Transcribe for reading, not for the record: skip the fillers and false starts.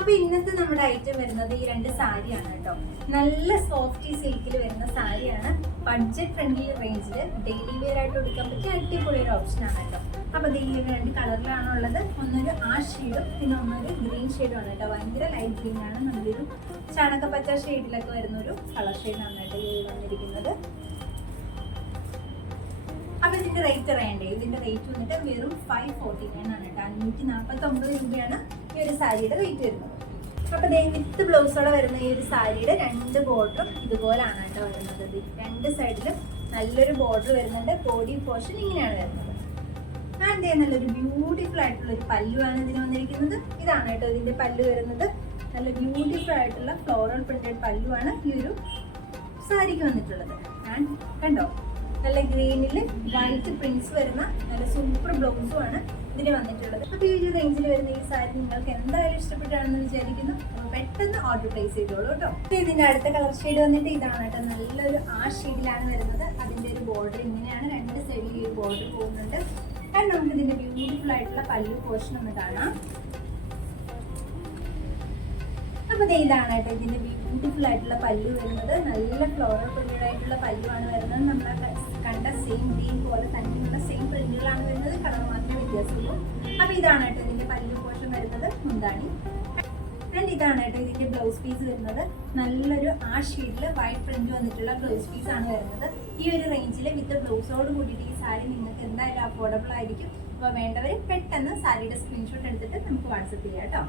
അപ്പൊ ഇന്നത്തെ നമ്മുടെ ഐറ്റം വരുന്നത് ഈ രണ്ട് സാരിയാണ് കേട്ടോ. നല്ല സോഫ്റ്റി സിൽക്കിൽ വരുന്ന സാരിയാണ്. ബഡ്ജറ്റ് ഫ്രണ്ട്ലി റേഞ്ചിൽ ഡെയിലി വെയർ ആയിട്ട് എടുക്കാൻ പറ്റിയ അടിപൊളി ഒരു ഓപ്ഷൻ ആണ് കേട്ടോ. അപ്പൊ ഈ രണ്ട് കളറിലാണ് ഉള്ളത്. ഒന്നൊരു ആഷ് ഷെയ്ഡും പിന്നെ ഒന്നൊരു ഗ്രീൻ ഷെയ്ഡും ആണ് കേട്ടോ. ഭയങ്കര ലൈറ്റ് ഗ്രീൻ ആണ്. നല്ലൊരു ചാണകപ്പച്ച ഷെയ്ഡിലൊക്കെ വരുന്ന ഒരു കളർ ഷെയ്ഡാണ് കേട്ടോ ഈ വന്നിരിക്കുന്നത്. അപ്പൊ ഇതിന്റെ റേറ്റ് അറിയണ്ടേ? ഇതിന്റെ റേറ്റ് വന്നിട്ട് വെറും 549 ആണ് കേട്ടോ. 549 രൂപയാണ് ഈ ഒരു സാരിയുടെ റേറ്റ് വരുന്നത്. അപ്പൊ വിത്ത് ബ്ലൗസോടെ വരുന്ന ഈ ഒരു സാരിയുടെ രണ്ട് ബോർഡറും ഇതുപോലാണ് കേട്ടോ വരുന്നത്. രണ്ട് സൈഡിലും നല്ലൊരു ബോർഡർ വരുന്നുണ്ട്. ബോഡി പോർഷൻ ഇങ്ങനെയാണ് വരുന്നത്. നല്ലൊരു ബ്യൂട്ടിഫുൾ ആയിട്ടുള്ള ഒരു പല്ലുവാണ് ഇതിന് വന്നിരിക്കുന്നത്. ഇതാണ് കേട്ടോ ഇതിന്റെ പല്ലു വരുന്നത്. നല്ല ബ്യൂട്ടിഫുൾ ആയിട്ടുള്ള ഫ്ലോറൽ പ്രിന്റഡ് പല്ലുവാണ് ഈ ഒരു സാരിക്ക് വന്നിട്ടുള്ളത്. കണ്ടോ, നല്ല ഗ്രീനിൽ വൈറ്റ് പ്രിന്റ്സ് വരുന്ന നല്ല സൂപ്പർ ബ്ലൗസും ആണ് ഇതിന് വന്നിട്ടുള്ളത്. അപ്പൊ ഈ ഒരു റേഞ്ചിൽ വരുന്ന ഈ സാരി നിങ്ങൾക്ക് എന്തായാലും ഇഷ്ടപ്പെട്ടാണെന്ന് വിചാരിക്കുന്നു. പെട്ടെന്ന് ഓർഡർ പ്ലേസ് ചെയ്തോളൂ കേട്ടോ. ഇതിന്റെ അടുത്ത കളർ ഷെയ്ഡ് വന്നിട്ട് ഇതാണ് കേട്ടോ. നല്ലൊരു ആ ഷെയ്ഡിലാണ് വരുന്നത്. അതിന്റെ ഒരു ബോർഡർ ഇങ്ങനെയാണ്. രണ്ട് സൈഡിൽ ഈ ബോർഡർ പോകുന്നുണ്ട്. ആൻഡ് നമുക്ക് ഇതിന്റെ ബ്യൂട്ടിഫുൾ ആയിട്ടുള്ള പല്ലു പോർഷൻ ഒന്ന് കാണാം. അപ്പൊ ഇതാണ് കേട്ടോ ഇതിന്റെ ബ്യൂട്ടിഫുൾ ആയിട്ടുള്ള പല്ലു വരുന്നത്. നല്ല ഫ്ലോറൽ പ്രിന്റഡ് ആയിട്ടുള്ള പല്ലുവാണ് വരുന്നത്. നമ്മളെ കണ്ട സെയിം ഗ്രീൻ പോലെ തന്നെയുള്ള സെയിം പ്രിന്റുകളാണ് വരുന്നത്. കളർ മാത്രമേ വ്യത്യാസമുള്ളൂ. അപ്പൊ ഇതാണ് കേട്ടോ ഇതിന്റെ പല്ലു പോർഷൻ വരുന്നത്. മുന്താണി. ആൻഡ് ഇതാണ് കേട്ടോ ഇതിന്റെ ബ്ലൗസ് പീസ് വരുന്നത്. നല്ലൊരു ആ ഷെയ്ഡിൽ വൈറ്റ് പ്രിന്റ് വന്നിട്ടുള്ള ബ്ലൗസ് പീസ് ആണ് വരുന്നത്. ഈ ഒരു റേഞ്ചിൽ വിത്ത് ബ്ലൗസോട് കൂടിയിട്ട് ഈ സാരി നിങ്ങൾക്ക് എന്തായാലും അഫോർഡബിൾ ആയിരിക്കും. അപ്പോൾ വേണ്ടവർ പെട്ടെന്ന് സാരിയുടെ സ്ക്രീൻഷോട്ട് എടുത്തിട്ട് നമുക്ക് വാട്സപ്പ് ചെയ്യാം കേട്ടോ.